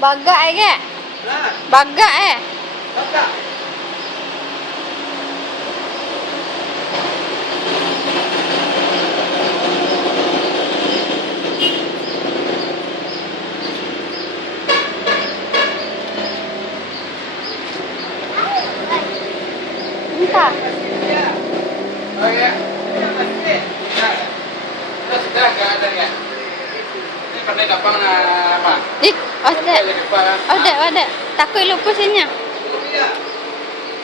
Bagak ke? Bagak Bagak. Entah. Okey. Sudah enggak ada ya? Ini pandai dapat apa? Ih, ada. Takut lupa sini.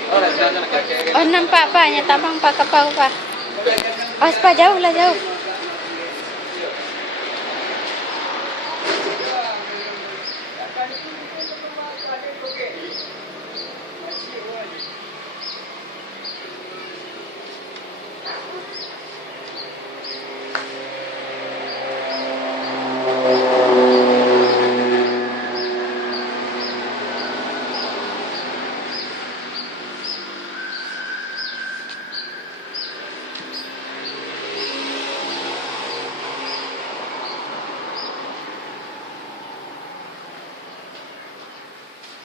Oh, dah jangan kakek. Oh, nampak apa? Nya tabang pak kapal apa? Oh, sepa jauh lah jauh.